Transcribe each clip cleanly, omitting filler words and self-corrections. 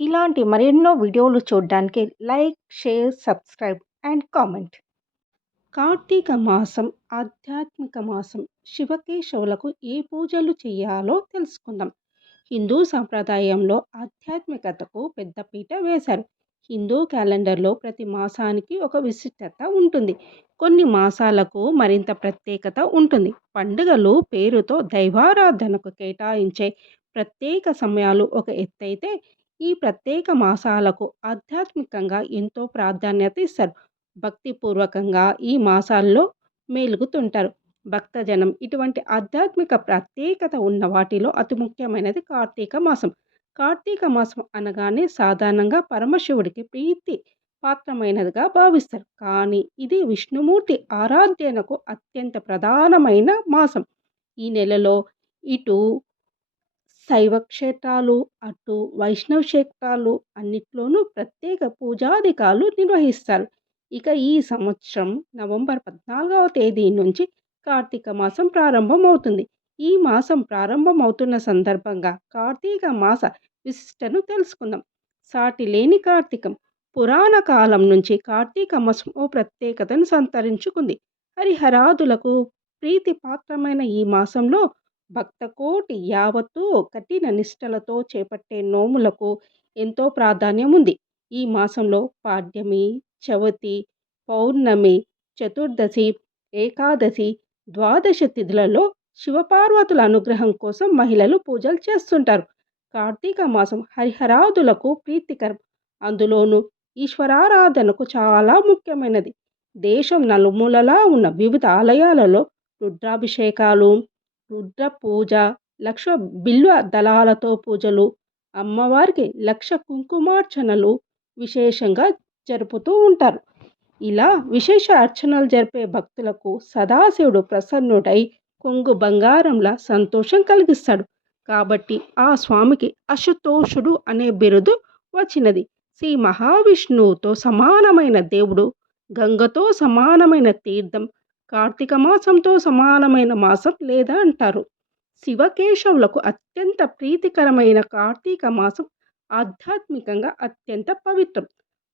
ఇలాంటి మరెన్నో వీడియోలు చూడడానికి like, share, subscribe and comment. కార్తీక మాసం ఆధ్యాత్మిక మాసం. శివకేశవులకు ఏ పూజలు చేయాలో తెలుసుకుందాం. హిందూ సంప్రదాయంలో ఆధ్యాత్మికతకు పెద్దపీట వేశారు. హిందూ క్యాలెండర్లో ప్రతి మాసానికి ఒక విశిష్టత ఉంటుంది. కొన్ని మాసాలకు మరింత ప్రత్యేకత ఉంటుంది. పండుగలు పేరుతో దైవారాధనకు కేటాయించే ప్రత్యేక సమయాలు ఒక ఎత్తైతే, ఈ ప్రత్యేక మాసాలకు ఆధ్యాత్మికంగా ఎంతో ప్రాధాన్యత ఇస్తారు. భక్తిపూర్వకంగా ఈ మాసాల్లో మేలుగుతుంటారు భక్తజనం. ఇటువంటి ఆధ్యాత్మిక ప్రత్యేకత ఉన్న వాటిలో అతి ముఖ్యమైనది కార్తీక మాసం. కార్తీక మాసం అనగానే సాధారణంగా పరమశివుడికి ప్రీతి పాత్రమైనదిగా భావిస్తారు. కానీ ఇది విష్ణుమూర్తి ఆరాధనకు అత్యంత ప్రధానమైన మాసం. ఈ నెలలో ఇటు శైవ క్షేత్రాలు, అటు వైష్ణవ క్షేత్రాలు అన్నిట్లోనూ ప్రత్యేక పూజాధికాలు నిర్వహిస్తారు. ఇక ఈ సంవత్సరం నవంబర్ 14వ తేదీ నుంచి కార్తీక మాసం ప్రారంభమవుతుంది. ఈ మాసం ప్రారంభమవుతున్న సందర్భంగా కార్తీక మాస విశిష్టను తెలుసుకుందాం. సాటి లేని కార్తీకం. పురాణ కాలం నుంచి కార్తీక మాసం ఓ ప్రత్యేకతను సంతరించుకుంది. హరిహరాదులకు ప్రీతిపాత్రమైన ఈ మాసంలో భక్తకోటి యావత్తు కఠిన నిష్టలతో చేపట్టే నోములకు ఎంతో ప్రాధాన్యం ఉంది. ఈ మాసంలో పాడ్యమి, చవితి, పౌర్ణమి, చతుర్దశి, ఏకాదశి, ద్వాదశ తిథులలో శివపార్వతుల అనుగ్రహం కోసం మహిళలు పూజలు చేస్తుంటారు. కార్తీక మాసం హరిహరాదులకు ప్రీతికరం. అందులోనూ ఈశ్వరారాధనకు చాలా ముఖ్యమైనది. దేశం నలుమూలలా ఉన్న వివిధ ఆలయాలలో రుద్రాభిషేకాలు, రుద్ర పూజ, లక్ష బిల్వ దళాలతో పూజలు, అమ్మవారికి లక్ష కుంకుమార్చనలు విశేషంగా జరుపుతూ ఉంటారు. ఇలా విశేష అర్చనలు జరిపే భక్తులకు సదాశివుడు ప్రసన్నుడై కొంగు బంగారంలా సంతోషం కలిగిస్తాడు. కాబట్టి ఆ స్వామికి అశుతోషుడు అనే బిరుదు వచ్చినది. శ్రీ మహావిష్ణువుతో సమానమైన దేవుడు, గంగతో సమానమైన తీర్థం, కార్తీక మాసంతో సమానమైన మాసం లేదా అంటారు. శివకేశవులకు అత్యంత ప్రీతికరమైన కార్తీక మాసం ఆధ్యాత్మికంగా అత్యంత పవిత్రం,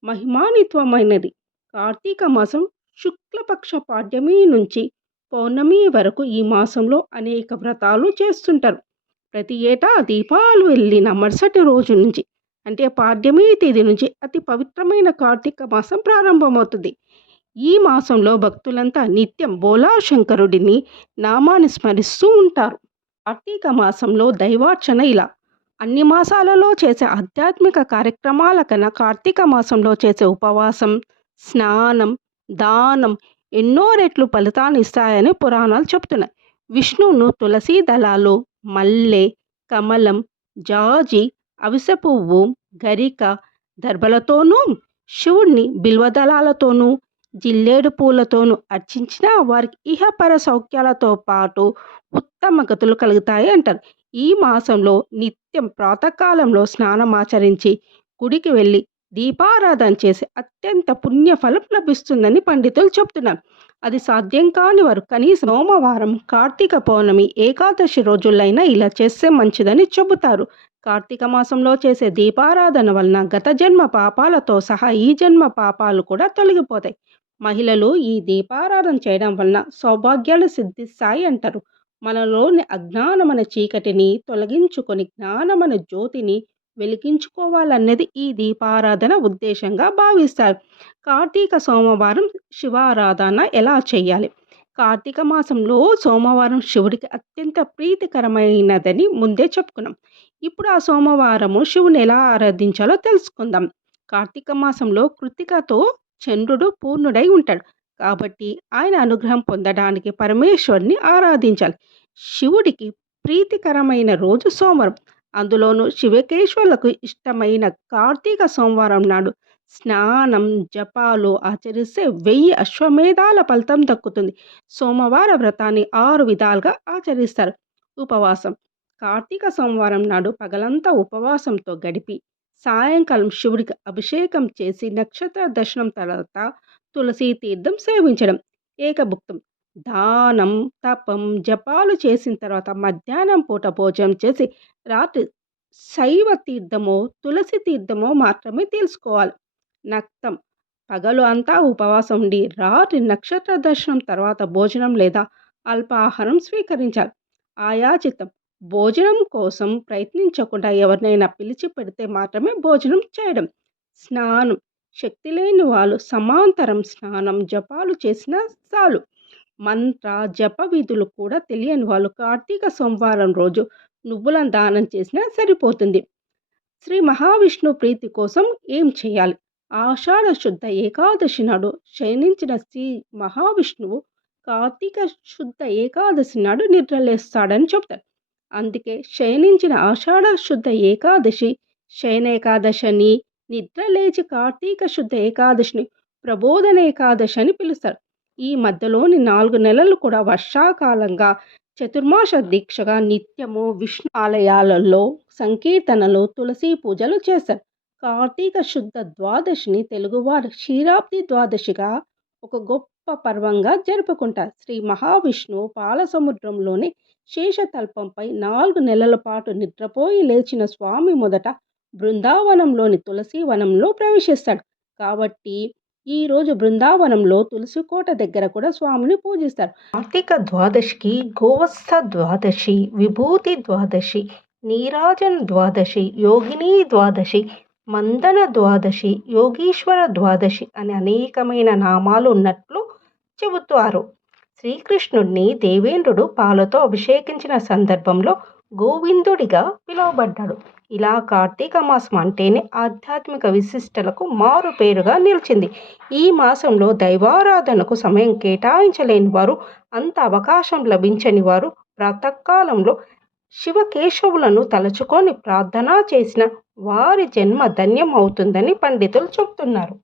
మహిమాన్వితమైనది. కార్తీక మాసం శుక్లపక్ష పాడ్యమి నుంచి పౌర్ణమి వరకు ఈ మాసంలో అనేక వ్రతాలు చేస్తుంటారు. ప్రతి ఏటా దీపాలు వెళ్ళిన మరుసటి రోజు నుంచి అంటే పాడ్యమి తేదీ నుంచి అతి పవిత్రమైన కార్తీక మాసం ప్రారంభమవుతుంది. ఈ మాసంలో భక్తులంతా నిత్యం బోలా శంకరుడిని నామాన్ని స్మరిస్తూ ఉంటారు. కార్తీక మాసంలో దైవార్చన ఇలా అన్ని మాసాలలో చేసే ఆధ్యాత్మిక కార్యక్రమాల కన్నా కార్తీక మాసంలో చేసే ఉపవాసం, స్నానం, దానం ఎన్నో రెట్లు ఫలితాన్ని ఇస్తాయని పురాణాలు చెప్తున్నాయి. విష్ణువును తులసి దళాలు, మల్లె, కమలం, జాజి, అవిసె పువ్వు, గరిక, దర్భలతోనూ, శివుణ్ణి బిల్వదళాలతోనూ, జిల్లేడు పూలతోనూ అర్చించిన వారికి ఇహపర సౌఖ్యాలతో పాటు ఉత్తమ గతులు కలుగుతాయి అంటారు. ఈ మాసంలో నిత్యం ప్రాతకాలంలో స్నానమాచరించి గుడికి వెళ్ళి దీపారాధన చేసి అత్యంత పుణ్యఫలం లభిస్తుందని పండితులు చెప్తున్నారు. అది సాధ్యం కాని వారు కనీసం సోమవారం, కార్తీక పౌర్ణమి, ఏకాదశి రోజులైనా ఇలా చేస్తే మంచిదని చెబుతారు. కార్తీక మాసంలో చేసే దీపారాధన వలన గత జన్మ పాపాలతో సహా ఈ జన్మ పాపాలు కూడా తొలగిపోతాయి. మహిళలు ఈ దీపారాధన చేయడం వలన సౌభాగ్యాలు సిద్ధిస్తాయి అంటారు. మనలోని అజ్ఞానమన చీకటిని తొలగించుకొని జ్ఞానమన జ్యోతిని వెలిగించుకోవాలన్నది ఈ దీపారాధన ఉద్దేశంగా భావిస్తారు. కార్తీక సోమవారం శివారాధన ఎలా చేయాలి? కార్తీక మాసంలో సోమవారం శివుడికి అత్యంత ప్రీతికరమైనదని ముందే చెప్పుకున్నాం. ఇప్పుడు ఆ సోమవారము శివుని ఎలా ఆరాధించాలో తెలుసుకుందాం. కార్తీక మాసంలో కృత్తికతో చంద్రుడు పూర్ణుడై ఉంటాడు. కాబట్టి ఆయన అనుగ్రహం పొందడానికి పరమేశ్వరుని ఆరాధించాలి. శివుడికి ప్రీతికరమైన రోజు సోమవారం. అందులోనూ శివకేశ్వరులకు ఇష్టమైన కార్తీక సోమవారం నాడు స్నానం, జపాలు ఆచరిస్తే 1000 అశ్వమేధాల ఫలితం దక్కుతుంది. సోమవార వ్రతాన్ని 6 విధాలుగా ఆచరిస్తారు. ఉపవాసం. కార్తీక సోమవారం నాడు పగలంతా ఉపవాసంతో గడిపి సాయంకాలం శివుడికి అభిషేకం చేసి నక్షత్ర దర్శనం తర్వాత తులసి తీర్థం సేవించడం. ఏకభుక్తం. దానం, తపం, జపాలు చేసిన తర్వాత మధ్యాహ్నం పూట భోజనం చేసి రాత్రి శైవ తీర్థమో తులసి తీర్థమో మాత్రమే తీసుకోవాలి. నక్తం పగలు అంతా ఉపవాసం ఉండి రాత్రి నక్షత్ర దర్శనం తర్వాత భోజనం లేదా అల్పాహారం స్వీకరించాలి. ఆయాచితం భోజనం కోసం ప్రయత్నించకుండా ఎవరినైనా పిలిచి పెడితే మాత్రమే భోజనం చేయడం. స్నానం శక్తి లేని వాళ్ళు సమాంతరం స్నానం జపాలు చేసినా చాలు. మంత్ర జప విధులు కూడా తెలియని వాళ్ళు కార్తీక సోమవారం రోజు నువ్వులను దానం చేసినా సరిపోతుంది. శ్రీ మహావిష్ణు ప్రీతి కోసం ఏం చేయాలి? ఆషాఢ శుద్ధ ఏకాదశి నాడు శయనించిన శ్రీ మహావిష్ణువు కార్తీక శుద్ధ ఏకాదశి నాడు నిద్రలేస్తాడని చెప్తారు. అందుకే శయనించిన ఆషాఢ శుద్ధ ఏకాదశి శయన ఏకాదశి అని, నిద్ర లేచి కార్తీక శుద్ధ ఏకాదశిని ప్రబోధన ఏకాదశి అని పిలుస్తారు. ఈ మధ్యలోని 4 నెలలు కూడా వర్షాకాలంగా చతుర్మాస దీక్షగా నిత్యము విష్ణు ఆలయాలలో సంకీర్తనలు తులసి పూజలు చేస్తారు. కార్తీక శుద్ధ ద్వాదశిని తెలుగువారు క్షీరాబ్ది ద్వాదశిగా ఒక గొప్ప పర్వంగా జరుపుకుంటారు. శ్రీ మహావిష్ణువు పాల సముద్రంలోని శేషతల్పంపై 4 నెలల పాటు నిద్రపోయి లేచిన స్వామి మొదట బృందావనంలోని తులసి వనంలో ప్రవేశిస్తాడు. కాబట్టి ఈరోజు బృందావనంలో తులసికోట దగ్గర కూడా స్వామిని పూజిస్తారు. కార్తీక ద్వాదశికి గోవత్స ద్వాదశి, విభూతి ద్వాదశి, నీరాజన ద్వాదశి, యోగిని ద్వాదశి, మందన ద్వాదశి, యోగీశ్వర ద్వాదశి అని అనేకమైన నామాలు ఉన్నట్లు చెబుతారు. శ్రీకృష్ణుడిని దేవేంద్రుడు పాలతో అభిషేకించిన సందర్భంలో గోవిందుడిగా పిలువబడ్డాడు. ఇలా కార్తీక మాసం అంటేనే ఆధ్యాత్మిక విశిష్టలకు మారు పేరుగా నిలిచింది. ఈ మాసంలో దైవారాధనకు సమయం కేటాయించలేని వారు, అంత అవకాశం లభించని వారు ప్రాతకాలంలో శివకేశవులను తలుచుకొని ప్రార్థన చేసిన వారి జన్మ ధన్యం అవుతుందని పండితులు చెబుతున్నారు.